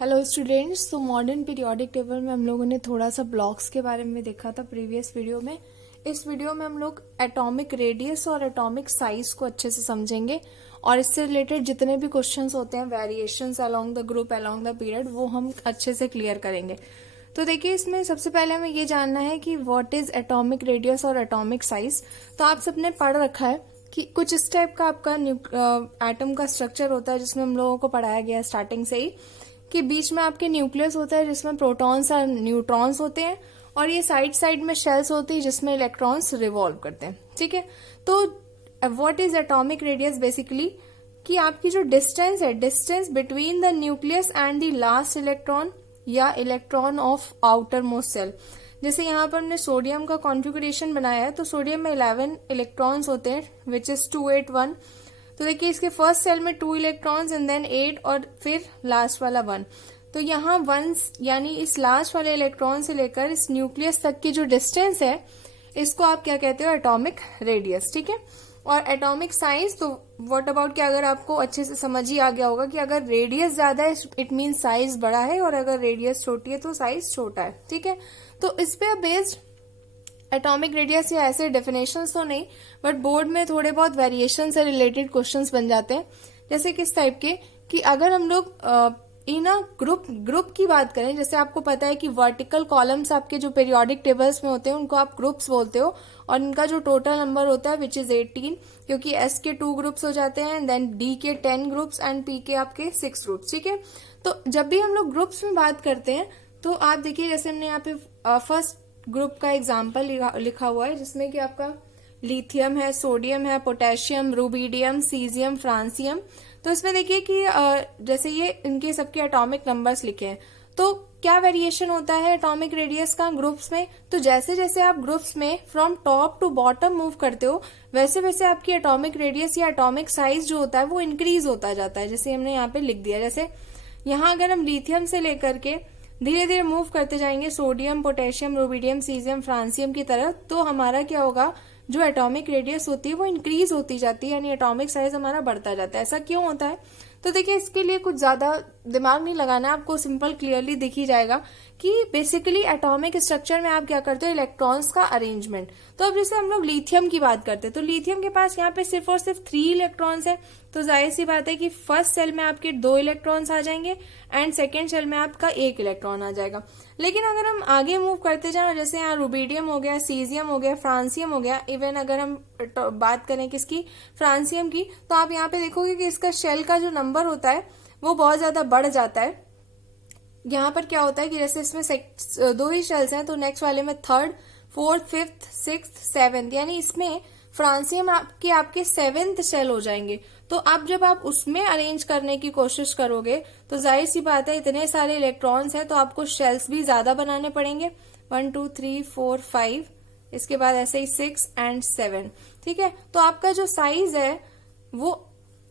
Hello students. तो modern periodic table में हम लोगों ने थोड़ा सा ब्लॉक्स के बारे में देखा था प्रीवियस वीडियो में। इस वीडियो में हम लोग एटॉमिक रेडियस और एटॉमिक साइज को अच्छे से समझेंगे और इससे रिलेटेड जितने भी क्वेश्चंस होते हैं, variations along the group along the period, वो हम अच्छे से क्लियर करेंगे। तो देखिए, इसमें सबसे पहले हमें ये जानना है कि व्हाट इज एटॉमिक रेडियस और एटॉमिक साइज। तो आप सबने पढ़ रखा है कि कुछ इस टाइप का आपका एटम का स्ट्रक्चर होता है, जिसमें हम लोगों को पढ़ाया गया स्टार्टिंग से ही कि बीच में आपके न्यूक्लियस होता है जिसमें प्रोटॉन्स और न्यूट्रॉन्स होते हैं, और ये साइड साइड में शेल्स होती है जिसमें इलेक्ट्रॉन्स रिवॉल्व करते हैं। ठीक है, तो what is atomic radius basically कि आपकी जो डिस्टेंस है, distance between the nucleus and the last electron या electron of outer most shell. जैसे यहाँ पर हमने सोडियम का कॉन्फ़िगरेशन बनाया है, तो सोडियम में 11 इलेक्ट्रॉन्स होते हैं विच इज 281। तो देखिए, इसके फर्स्ट सेल में 2 इलेक्ट्रॉन्स एंड देन 8 और फिर लास्ट वाला 1। तो यहाँ 1 यानी इस लास्ट वाले इलेक्ट्रॉन से लेकर इस न्यूक्लियस तक की जो डिस्टेंस है, इसको आप क्या कहते हो? Atomic radius. ठीक है, और एटॉमिक साइज, तो व्हाट अबाउट कि अगर आपको अच्छे से समझ ही आ गया होगा कि अगर रेडियस ज्यादा है इट मीन साइज बड़ा है, और अगर रेडियस छोटी है तो साइज छोटा है। ठीक है, तो इस पे बेस्ड एटॉमिक रेडियस या ऐसे डेफिनेशंस तो नहीं, बट बोर्ड में थोड़े बहुत वेरिएशन से रिलेटेड क्वेश्चंस बन जाते हैं। जैसे किस टाइप के कि अगर हम लोग इन अ ग्रुप की बात करें, जैसे आपको पता है कि वर्टिकल कॉलम्स आपके जो पीरियोडिक टेबल्स में होते हैं उनको आप ग्रुप्स बोलते हो, और इनका जो टोटल नंबर होता है विच इज 18, क्योंकि एस के 2 ग्रुप्स हो जाते हैं, देन डी के 10 ग्रुप्स एंड पी के आपके 6 ग्रुप्स। ठीक है, तो जब भी हम लोग ग्रुप्स में बात करते हैं तो आप देखिए, जैसे हमने यहाँ पे फर्स्ट ग्रुप का एग्जाम्पल लिखा हुआ है जिसमें कि आपका लिथियम है, सोडियम है, पोटेशियम, रुबीडियम, सीजियम, फ्रांसियम। तो इसमें देखिए कि जैसे ये इनके सबके एटॉमिक नंबर्स लिखे हैं, तो क्या वेरिएशन होता है एटॉमिक रेडियस का ग्रुप्स में। तो जैसे जैसे आप ग्रुप्स में from top to bottom move करते हो, वैसे वैसे आपकी एटॉमिक रेडियस या एटॉमिक साइज जो होता है वो इंक्रीज होता जाता है। जैसे हमने यहाँ पे लिख दिया, जैसे यहाँ अगर हम लिथियम से लेकर के धीरे धीरे मूव करते जाएंगे sodium, potassium, rubidium, caesium, francium की तरफ, तो हमारा क्या होगा, जो एटॉमिक रेडियस होती है वो इंक्रीज होती जाती है, यानी एटॉमिक साइज हमारा बढ़ता जाता है। ऐसा क्यों होता है? तो देखिए, इसके लिए कुछ ज्यादा दिमाग नहीं लगाना, आपको सिंपल क्लियरली दिख ही जाएगा कि बेसिकली एटॉमिक स्ट्रक्चर में आप क्या करते हो, इलेक्ट्रॉन्स का अरेंजमेंट। तो अब जैसे हम लोग लिथियम की बात करते हैं, तो लिथियम के पास यहाँ पे सिर्फ और सिर्फ 3 इलेक्ट्रॉन्स है, तो जाहिर सी बात है कि फर्स्ट सेल में आपके 2 इलेक्ट्रॉन्स आ जाएंगे एंड सेकेंड सेल में आपका 1 इलेक्ट्रॉन आ जाएगा। लेकिन अगर हम आगे मूव करते जाए, जैसे यहाँ रुबीडियम हो गया, सीजियम हो गया, फ्रांसियम हो गया, इवन अगर हम बात करें किसकी, फ्रांसियम की, तो आप यहाँ पे देखोगे कि इसका शेल का जो नंबर होता है वो बहुत ज्यादा बढ़ जाता है। यहाँ पर क्या होता है कि जैसे इसमें 2 ही शेल्स हैं, तो नेक्स्ट वाले में 3rd, 4th, 5th, 6th, 7th, यानी इसमें फ्रांसियम आपके 7th शेल हो जाएंगे। तो अब जब आप उसमें अरेंज करने की कोशिश करोगे तो जाहिर सी बात है, इतने सारे इलेक्ट्रॉन्स हैं तो आपको शेल्स भी ज्यादा बनाने पड़ेंगे, 1 2 3 4 5, इसके बाद ऐसे ही 6 एंड 7। ठीक है, तो आपका जो साइज है वो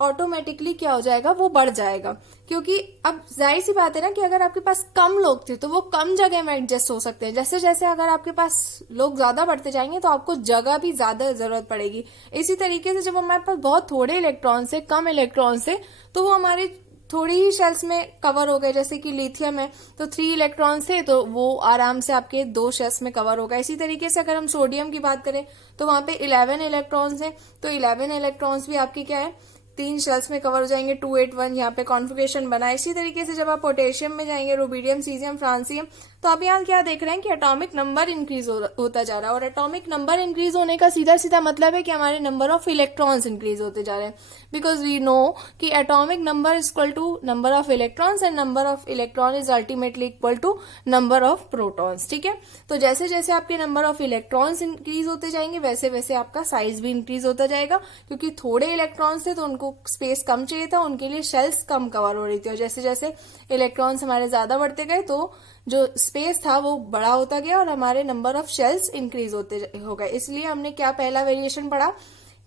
ऑटोमेटिकली क्या हो जाएगा, वो बढ़ जाएगा, क्योंकि अब जाहिर सी बात है ना कि अगर आपके पास कम लोग थे तो वो कम जगह में एडजस्ट हो सकते हैं। जैसे जैसे अगर आपके पास लोग ज्यादा बढ़ते जाएंगे तो आपको जगह भी ज्यादा जरूरत पड़ेगी। इसी तरीके से जब हमारे पास बहुत थोड़े इलेक्ट्रॉन से, कम इलेक्ट्रॉन से, तो वो हमारे थोड़ी ही शेल्स में कवर हो गए। जैसे कि लिथियम है तो 3 इलेक्ट्रॉन थे, तो वो आराम से आपके 2 शेल्स में कवर होगा। इसी तरीके से अगर हम सोडियम की बात करें तो वहां पे 11 इलेक्ट्रॉन्स हैं, तो 11 इलेक्ट्रॉन्स भी आपके क्या है, 3 शेल्स में कवर हो जाएंगे, 281 यहाँ पे कॉन्फ़िगरेशन बना। इसी तरीके से जब आप पोटेशियम में जाएंगे, रुबीडियम, सीजियम, फ्रांसियम, तो आप यहाँ क्या देख रहे हैं कि एटॉमिक नंबर इंक्रीज होता जा रहा है, और एटॉमिक नंबर इंक्रीज होने का सीधा सीधा मतलब है कि हमारे नंबर ऑफ इलेक्ट्रॉन्स इंक्रीज होते जा रहे हैं, बिकॉज वी नो कि atomic number is equal to number of electrons and number of electron is ultimately equal to number of protons. ठीक है, तो जैसे जैसे आपके नंबर ऑफ इलेक्ट्रॉन्स इंक्रीज होते जाएंगे वैसे वैसे आपका साइज भी इंक्रीज होता जाएगा, क्योंकि थोड़े इलेक्ट्रॉन्स थे तो उनको स्पेस कम चाहिए था, उनके लिए शेल्स कम कवर हो रही थी, और जैसे जैसे इलेक्ट्रॉन्स हमारे ज्यादा बढ़ते गए तो जो स्पेस था वो बड़ा होता गया और हमारे नंबर ऑफ शेल्स इंक्रीज होते हो गए। इसलिए हमने क्या पहला वेरिएशन पढ़ा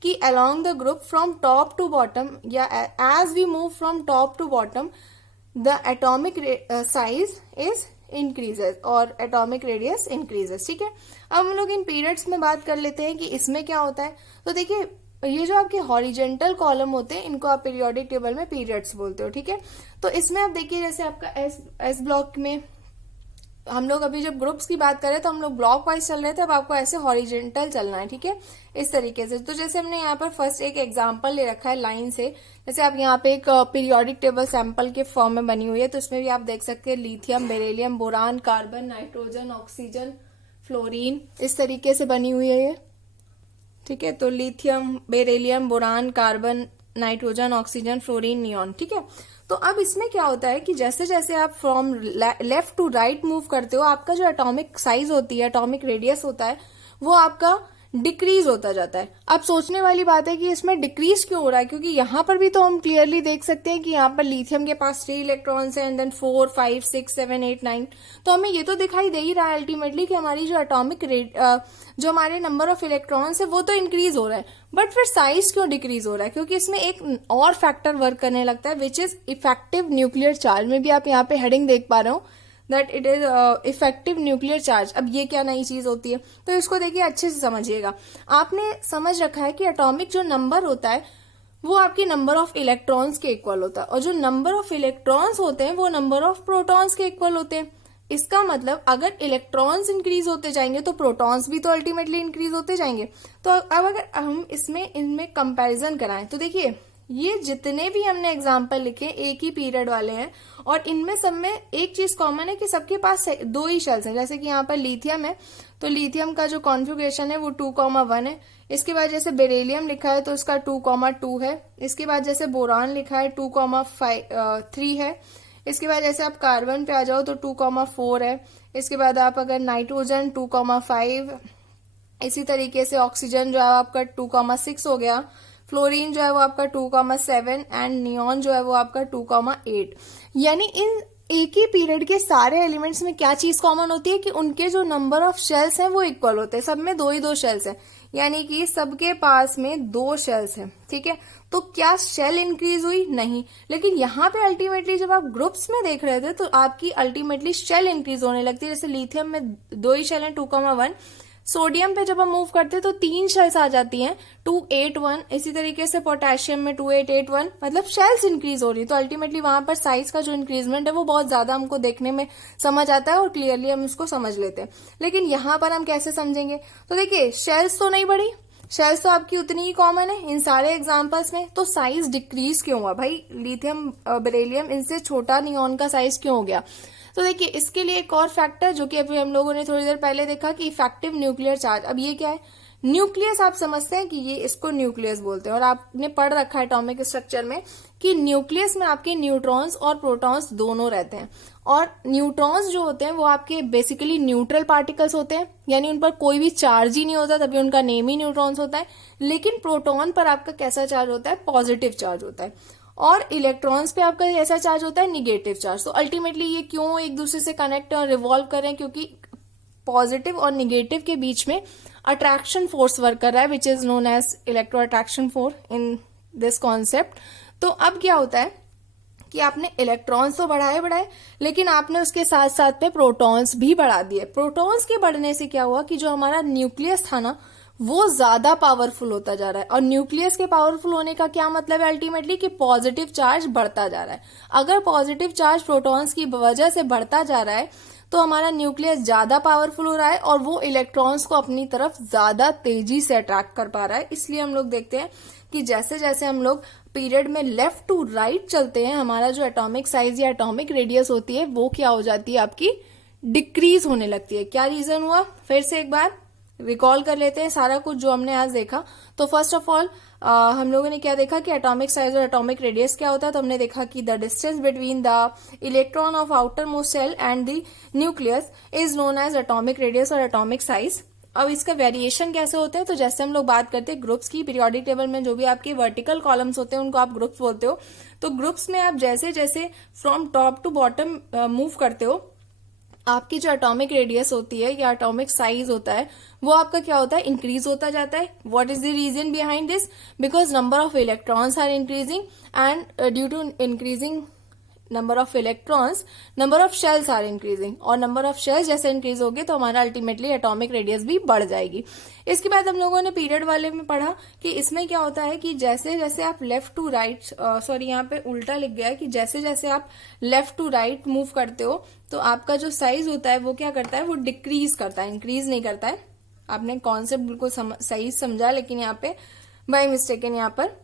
कि along the group from top to bottom, या as we move from top to bottom the atomic size is increases और एटॉमिक रेडियस इंक्रीजेस। ठीक है, अब हम लोग इन पीरियड्स में बात कर लेते हैं कि इसमें क्या होता है। तो देखिए, ये जो आपके हॉरिजेंटल कॉलम होते हैं इनको आप पीरियोडिक टेबल में पीरियड्स बोलते हो, ठीक है। तो इसमें आप देखिए जैसे आपका एस ब्लॉक में हम लोग अभी जब ग्रुप्स की बात करें तो हम लोग ब्लॉक वाइज चल रहे थे, अब आपको ऐसे हॉरिजेंटल चलना है, ठीक है, इस तरीके से। तो जैसे हमने यहाँ पर फर्स्ट एक एग्जांपल ले रखा है लाइन से, जैसे आप यहाँ पे एक पीरियोडिक टेबल सैंपल के फॉर्म में बनी हुई है, तो इसमें भी आप देख सकते हैं lithium, beryllium, boron, carbon, nitrogen, oxygen, fluorine, इस तरीके से बनी हुई है ये, ठीक है। तो lithium, beryllium, boron, carbon, nitrogen, oxygen, fluorine, neon, ठीक है। तो अब इसमें क्या होता है कि जैसे जैसे आप from left to right move करते हो, आपका जो एटॉमिक साइज होती है, एटॉमिक रेडियस होता है, वो आपका डिक्रीज होता जाता है। अब सोचने वाली बात है कि इसमें डिक्रीज क्यों हो रहा है, क्योंकि यहाँ पर भी तो हम क्लियरली देख सकते हैं कि यहाँ पर लिथियम के पास 3 इलेक्ट्रॉन्स हैं एंड देन 4, 5, 6, 7, 8, 9। तो हमें ये तो दिखाई दे ही रहा है अल्टीमेटली कि हमारी जो एटॉमिक जो हमारे नंबर ऑफ इलेक्ट्रॉन्स है वो तो इंक्रीज हो रहा है, बट फिर साइज क्यों डिक्रीज हो रहा है? क्योंकि इसमें एक और फैक्टर वर्क करने लगता है which is effective nuclear charge. में भी आप यहाँ पे हेडिंग देख पा रहे हो that it is effective nuclear charge. अब ये क्या नई चीज होती है, तो इसको देखिए अच्छे से समझिएगा। आपने समझ रखा है कि एटॉमिक जो नंबर होता है वो आपकी नंबर ऑफ इलेक्ट्रॉन्स के इक्वल होता है, और जो नंबर ऑफ इलेक्ट्रॉन्स होते हैं वो नंबर ऑफ प्रोटॉन्स के इक्वल होते हैं। इसका मतलब अगर इलेक्ट्रॉन्स इंक्रीज होते जाएंगे तो प्रोटॉन्स भी तो अल्टीमेटली इंक्रीज होते जाएंगे। तो अब अगर हम इनमें कंपैरिजन कराएं तो देखिए ये जितने भी हमने एग्जाम्पल लिखे एक ही पीरियड वाले हैं, और इनमें सब में एक चीज कॉमन है कि सबके पास 2 ही शेल्स हैं। जैसे कि यहाँ पर लिथियम है, तो लिथियम का जो कॉन्फ़िगरेशन है वो 2,1 है। इसके बाद जैसे बेरिलियम लिखा है तो इसका 2,2 है। इसके बाद जैसे बोरान लिखा है 2,3 है। इसके बाद जैसे आप कार्बन पे आ जाओ तो 2,4 है। इसके बाद आप अगर नाइट्रोजन 2,5, इसी तरीके से ऑक्सीजन जो है आपका 2,6 हो गया, फ्लोरीन जो है वो आपका 2,7 एंड नियॉन जो है वो आपका 2,8। यानी इन एक ही पीरियड के सारे एलिमेंट्स में क्या चीज कॉमन होती है कि उनके जो नंबर ऑफ शेल्स हैं वो इक्वल होते हैं। सब में 2 ही 2 शेल्स हैं, यानी कि सबके पास में 2 शेल्स हैं, ठीक है। तो क्या शेल इंक्रीज हुई? नहीं। लेकिन यहाँ पे अल्टीमेटली जब आप ग्रुप्स में देख रहे थे तो आपकी अल्टीमेटली शेल इंक्रीज होने लगती है। जैसे लिथियम में 2 ही शेल हैं 2,1, सोडियम पे जब हम मूव करते हैं तो 3 शेल्स आ जाती हैं 281, इसी तरीके से पोटेशियम में 2881, मतलब शेल्स इंक्रीज हो रही है। तो अल्टीमेटली वहां पर साइज का जो इंक्रीजमेंट है वो बहुत ज्यादा हमको देखने में समझ आता है और क्लियरली हम उसको समझ लेते हैं। लेकिन यहाँ पर हम कैसे समझेंगे? तो देखिए शेल्स तो नहीं बढ़ी, शेल्स तो आपकी उतनी ही कॉमन है इन सारे एग्जाम्पल्स में, तो साइज डिक्रीज क्यों हुआ भाई? लिथियम, बेरिलियम इनसे छोटा नियॉन का साइज क्यों हो गया? तो देखिए इसके लिए एक और फैक्टर जो कि अभी हम लोगों ने थोड़ी देर पहले देखा कि इफेक्टिव न्यूक्लियर चार्ज। अब ये क्या है? न्यूक्लियस आप समझते हैं कि ये इसको न्यूक्लियस बोलते हैं, और आपने पढ़ रखा है एटॉमिक स्ट्रक्चर में कि न्यूक्लियस में आपके न्यूट्रॉन्स और प्रोटॉन्स दोनों रहते हैं। और न्यूट्रॉन्स जो होते हैं वो आपके बेसिकली न्यूट्रल पार्टिकल्स होते हैं, यानी उन पर कोई भी चार्ज ही नहीं होता, तभी उनका नेम ही न्यूट्रॉन्स होता है। लेकिन प्रोटॉन पर आपका कैसा चार्ज होता है? पॉजिटिव चार्ज होता है। और इलेक्ट्रॉन्स पे आपका ऐसा चार्ज होता है निगेटिव चार्ज। तो अल्टीमेटली ये क्यों एक दूसरे से कनेक्ट और रिवॉल्व कर रहे हैं? क्योंकि पॉजिटिव और निगेटिव के बीच में अट्रैक्शन फोर्स वर्क कर रहा है which is known as electro attraction force in this concept. तो अब क्या होता है कि आपने इलेक्ट्रॉन्स तो बढ़ाए, लेकिन आपने उसके साथ साथ में प्रोटॉन्स भी बढ़ा दिए। प्रोटॉन्स के बढ़ने से क्या हुआ कि जो हमारा न्यूक्लियस था ना वो ज्यादा पावरफुल होता जा रहा है। और न्यूक्लियस के पावरफुल होने का क्या मतलब है? अल्टीमेटली कि पॉजिटिव चार्ज बढ़ता जा रहा है। अगर पॉजिटिव चार्ज प्रोटॉन्स की वजह से बढ़ता जा रहा है तो हमारा न्यूक्लियस ज्यादा पावरफुल हो रहा है और वो इलेक्ट्रॉन्स को अपनी तरफ ज्यादा तेजी से अट्रैक्ट कर पा रहा है। इसलिए हम लोग देखते हैं कि जैसे जैसे हम लोग पीरियड में लेफ्ट टू राइट चलते हैं, हमारा जो एटॉमिक साइज या एटॉमिक रेडियस होती है वो क्या हो जाती है? आपकी डिक्रीज होने लगती है। क्या रीजन हुआ? फिर से एक बार रिकॉल कर लेते हैं सारा कुछ जो हमने आज देखा। तो फर्स्ट ऑफ ऑल हम लोगों ने क्या देखा कि एटॉमिक साइज और एटॉमिक रेडियस क्या होता है। तो हमने देखा कि the distance between the electron of outer most shell and the nucleus is known as atomic radius और एटॉमिक साइज। अब इसका वेरिएशन कैसे होते हैं? तो जैसे हम लोग बात करते हैं ग्रुप्स की, पीरियोडिक टेबल में जो भी आपके वर्टिकल कॉलम्स होते हैं उनको आप ग्रुप्स बोलते हो। तो ग्रुप्स में आप जैसे जैसे from top to bottom move करते हो, आपकी जो एटॉमिक रेडियस होती है या एटॉमिक साइज होता है वो आपका क्या होता है? इंक्रीज होता जाता है। What is the reason behind this? Because number of electrons are increasing and due to increasing number of electrons, number of shells are increasing, और नंबर ऑफ शेल्स जैसे इंक्रीज होगी तो हमारा अल्टीमेटली एटॉमिक रेडियस भी बढ़ जाएगी। इसके बाद हम लोगों ने पीरियड वाले में पढ़ा कि इसमें क्या होता है कि जैसे जैसे आप लेफ्ट टू राइट, सॉरी यहाँ पे उल्टा लिख गया है कि जैसे जैसे आप लेफ्ट टू राइट मूव करते हो तो आपका जो साइज होता है वो क्या करता है, वो डिक्रीज करता है, इंक्रीज नहीं करता है। आपने कॉन्सेप्ट बिल्कुल सही समझा, लेकिन यहाँ पे बाय मिस्टेकन यहाँ पर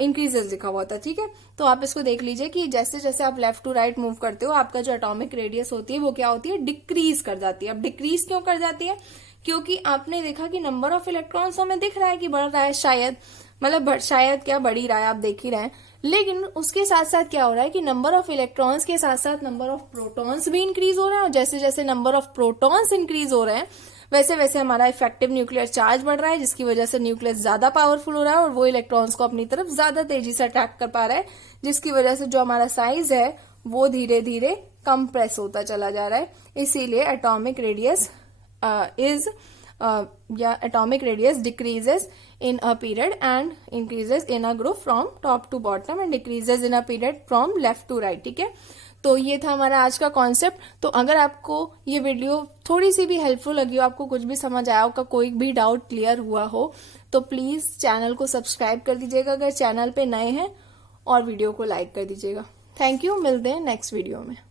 इंक्रीजेस लिखा हुआ था, ठीक है। तो आप इसको देख लीजिए कि जैसे जैसे आप लेफ्ट टू राइट मूव करते हो आपका जो एटॉमिक रेडियस होती है वो क्या होती है, डिक्रीज कर जाती है। अब डिक्रीज क्यों कर जाती है, क्योंकि आपने देखा कि नंबर ऑफ इलेक्ट्रॉन्स हमें दिख रहा है कि बढ़ रहा है, शायद मतलब शायद क्या बढ़ ही रहा है, आप देख ही रहे हैं। लेकिन उसके साथ साथ क्या हो रहा है कि नंबर ऑफ इलेक्ट्रॉन्स के साथ साथ नंबर ऑफ प्रोटॉन्स भी इंक्रीज हो रहे हैं, और जैसे जैसे नंबर ऑफ प्रोटॉन्स इंक्रीज हो रहे हैं वैसे वैसे हमारा इफेक्टिव न्यूक्लियर चार्ज बढ़ रहा है, जिसकी वजह से न्यूक्लियस ज्यादा पावरफुल हो रहा है और वो इलेक्ट्रॉन्स को अपनी तरफ ज्यादा तेजी से अट्रैक्ट कर पा रहा है, जिसकी वजह से जो हमारा साइज है वो धीरे धीरे कंप्रेस होता चला जा रहा है। इसीलिए atomic radius atomic radius decreases in a period and increases in a group from top to bottom and decreases in a period from left to right, ठीक है। तो ये था हमारा आज का कॉन्सेप्ट। तो अगर आपको ये वीडियो थोड़ी सी भी हेल्पफुल लगी हो, आपको कुछ भी समझ आया हो, कोई भी डाउट क्लियर हुआ हो, तो प्लीज चैनल को सब्सक्राइब कर दीजिएगा अगर चैनल पे नए हैं, और वीडियो को लाइक कर दीजिएगा। थैंक यू, मिलते हैं नेक्स्ट वीडियो में।